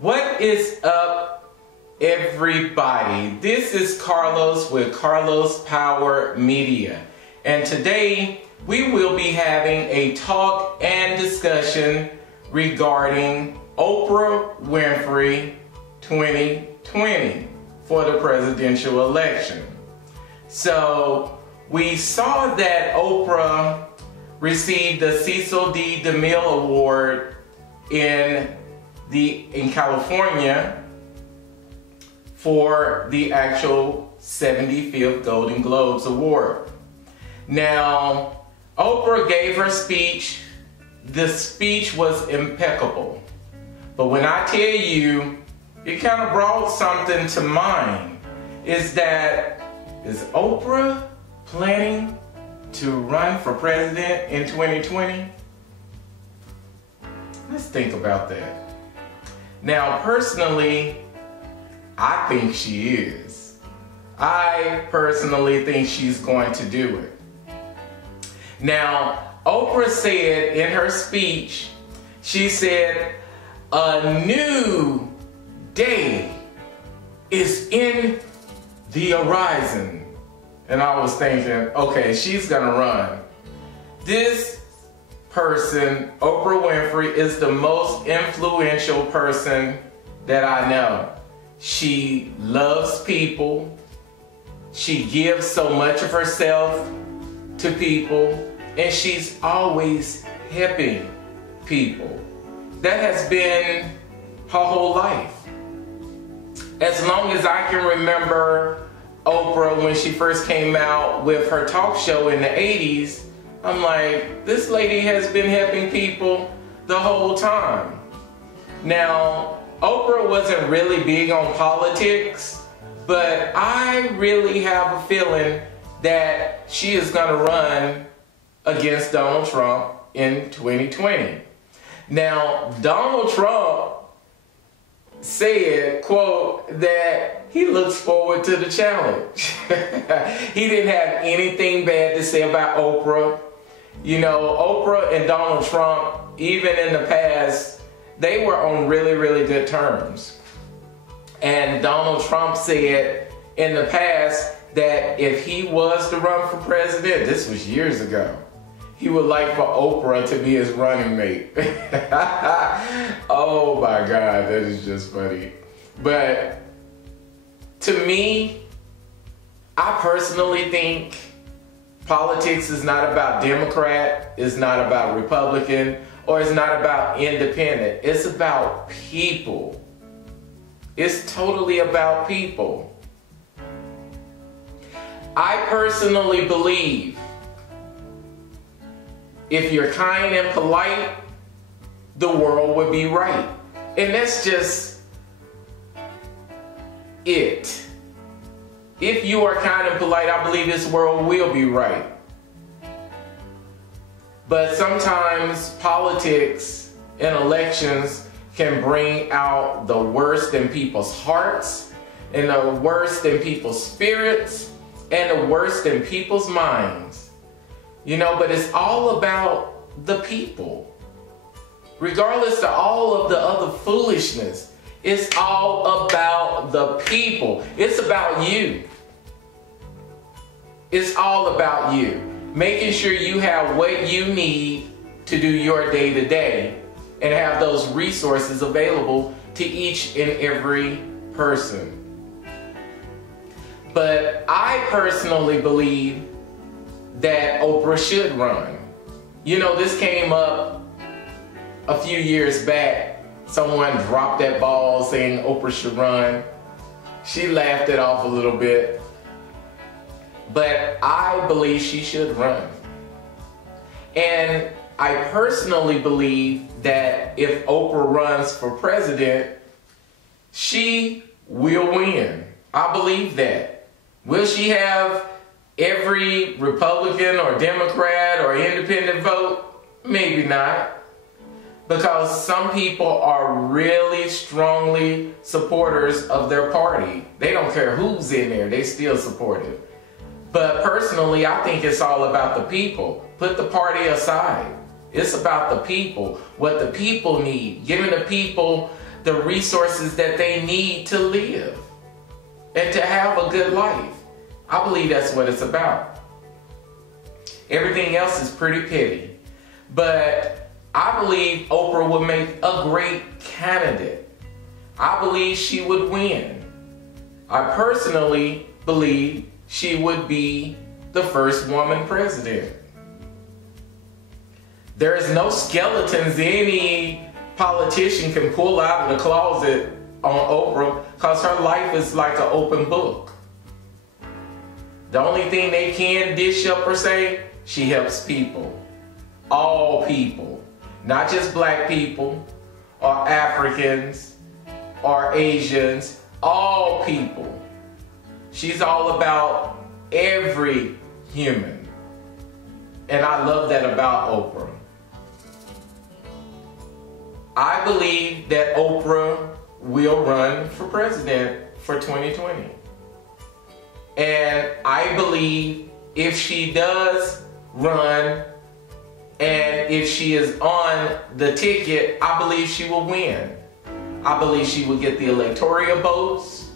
What is up, everybody? This is Carlos with Carlos Power Media, and today we will be having a talk and discussion regarding Oprah Winfrey 2020 for the presidential election. So we saw that Oprah received the Cecil D. DeMille Award in California for the actual 75th Golden Globes Award. Now, Oprah gave her speech. The speech was impeccable. But when I tell you, it kind of brought something to mind. Is Oprah planning to run for president in 2020? Let's think about that. Now, personally, I think she is. I personally think she's going to do it. Now, Oprah said in her speech, she said, "A new day is in the horizon." And I was thinking, okay, she's gonna run. This person, Oprah Winfrey, is the most influential person that I know. She loves people. She gives so much of herself to people, and she's always helping people. That has been her whole life. As long as I can remember Oprah when she first came out with her talk show in the 80s, I'm like, this lady has been helping people the whole time. Now, Oprah wasn't really big on politics, but I really have a feeling that she is going to run against Donald Trump in 2020. Now, Donald Trump said, quote, that he looks forward to the challenge. He didn't have anything bad to say about Oprah. You know, Oprah and Donald Trump, even in the past, they were on really, really good terms. And Donald Trump said in the past that if he was to run for president, this was years ago, he would like for Oprah to be his running mate. Oh my God, that is just funny. But to me, I personally think politics is not about Democrat, it's not about Republican, or it's not about independent. It's about people. It's totally about people. I personally believe if you're kind and polite, the world would be right. And that's just it. If you are kind and polite, I believe this world will be right. But sometimes politics and elections can bring out the worst in people's hearts, and the worst in people's spirits, and the worst in people's minds. You know, but it's all about the people. Regardless of all of the other foolishness, it's all about the people. It's about you. It's all about you. Making sure you have what you need to do your day-to-day and have those resources available to each and every person. But I personally believe that Oprah should run. You know, this came up a few years back. Someone dropped that ball saying Oprah should run. She laughed it off a little bit. But I believe she should run. And I personally believe that if Oprah runs for president, she will win. I believe that. Will she have every Republican or Democrat or independent vote? Maybe not. Because some people are really strongly supporters of their party. They don't care who's in there, they still support it. But personally, I think it's all about the people. Put the party aside. It's about the people, what the people need, giving the people the resources that they need to live and to have a good life. I believe that's what it's about. Everything else is pretty petty. But I believe Oprah would make a great candidate. I believe she would win. I personally believe she would be the first woman president. There is no skeletons any politician can pull out of the closet on Oprah, because her life is like an open book. The only thing they can dish up or say, she helps people. All people. Not just black people or Africans or Asians. All people. She's all about every human. And I love that about Oprah. I believe that Oprah will run for president for 2020. And I believe if she does run and if she is on the ticket, I believe she will win. I believe she will get the electoral votes.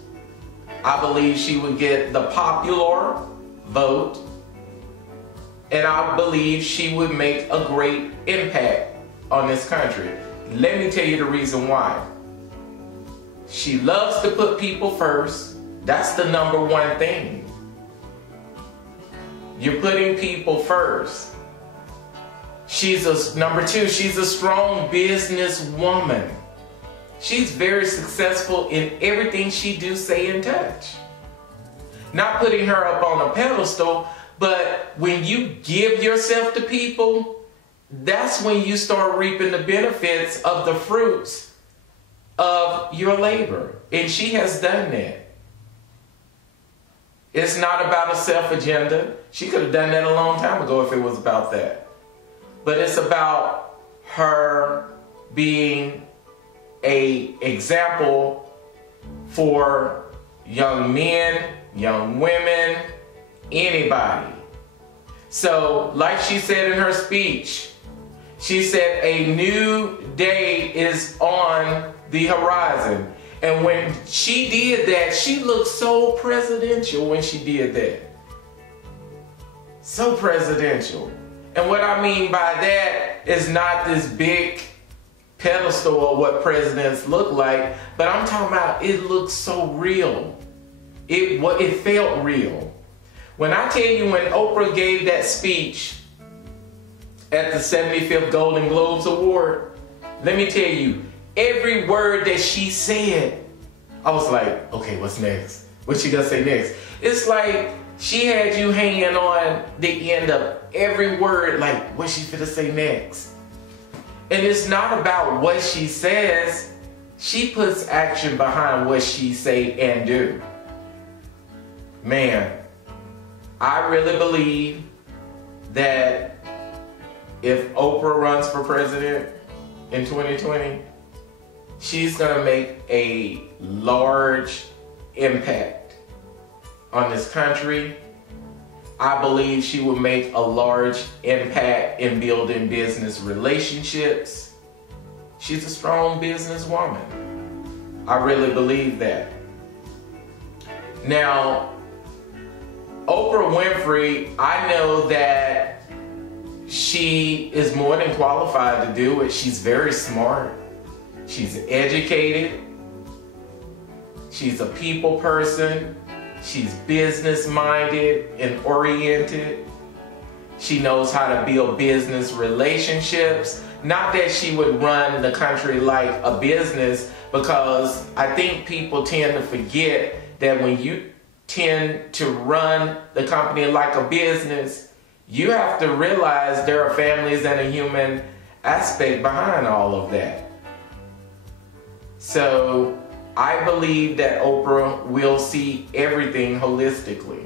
I believe she would get the popular vote. And I believe she would make a great impact on this country. Let me tell you the reason why. She loves to put people first. That's the number one thing. You're putting people first. Number two, she's a strong businesswoman. She's very successful in everything she do, say, and touch. Not putting her up on a pedestal, but when you give yourself to people, that's when you start reaping the benefits of the fruits of your labor. And she has done that. It's not about a self-agenda. She could have done that a long time ago if it was about that. But it's about her being an example for young men, young women, anybody. So, like she said in her speech, she said a new day is on the horizon. And when she did that, she looked so presidential when she did that. So presidential. And what I mean by that is not this big pedestal of what presidents look like, but I'm talking about it looks so real. It felt real. When I tell you, when Oprah gave that speech at the 75th Golden Globes Award, let me tell you, every word that she said, I was like, okay, what's next? What's she gonna say next? It's like she had you hanging on the end of every word, like, what's she finna say next? And it's not about what she says. She puts action behind what she say and do. Man, I really believe that if Oprah runs for president in 2020, she's going to make a large impact on this country. I believe she will make a large impact in building business relationships. She's a strong businesswoman. I really believe that. Now, Oprah Winfrey, I know that she is more than qualified to do it. She's very smart. She's educated. She's a people person. She's business-minded and oriented. She knows how to build business relationships. Not that she would run the country like a business, because I think people tend to forget that when you tend to run the company like a business, you have to realize there are families and a human aspect behind all of that. So I believe that Oprah will see everything holistically.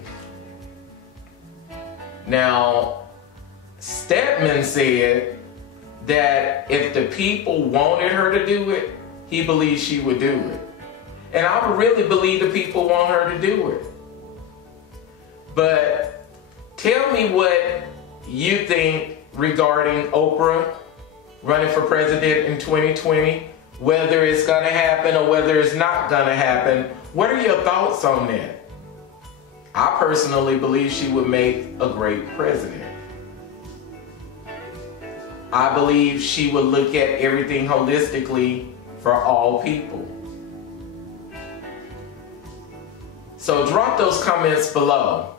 Now, Stedman said that if the people wanted her to do it, he believes she would do it. And I really believe the people want her to do it. But tell me what you think regarding Oprah running for president in 2020, whether it's going to happen or whether it's not going to happen. What are your thoughts on that? I personally believe she would make a great president. I believe she would look at everything holistically for all people. So drop those comments below.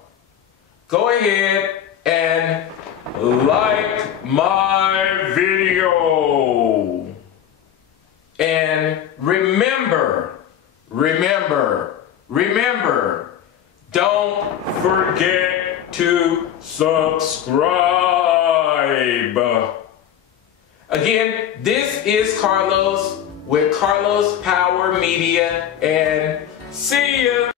Go ahead and like my video. And remember, don't forget to subscribe. Again, this is Carlos with Carlos Power Media, and see ya.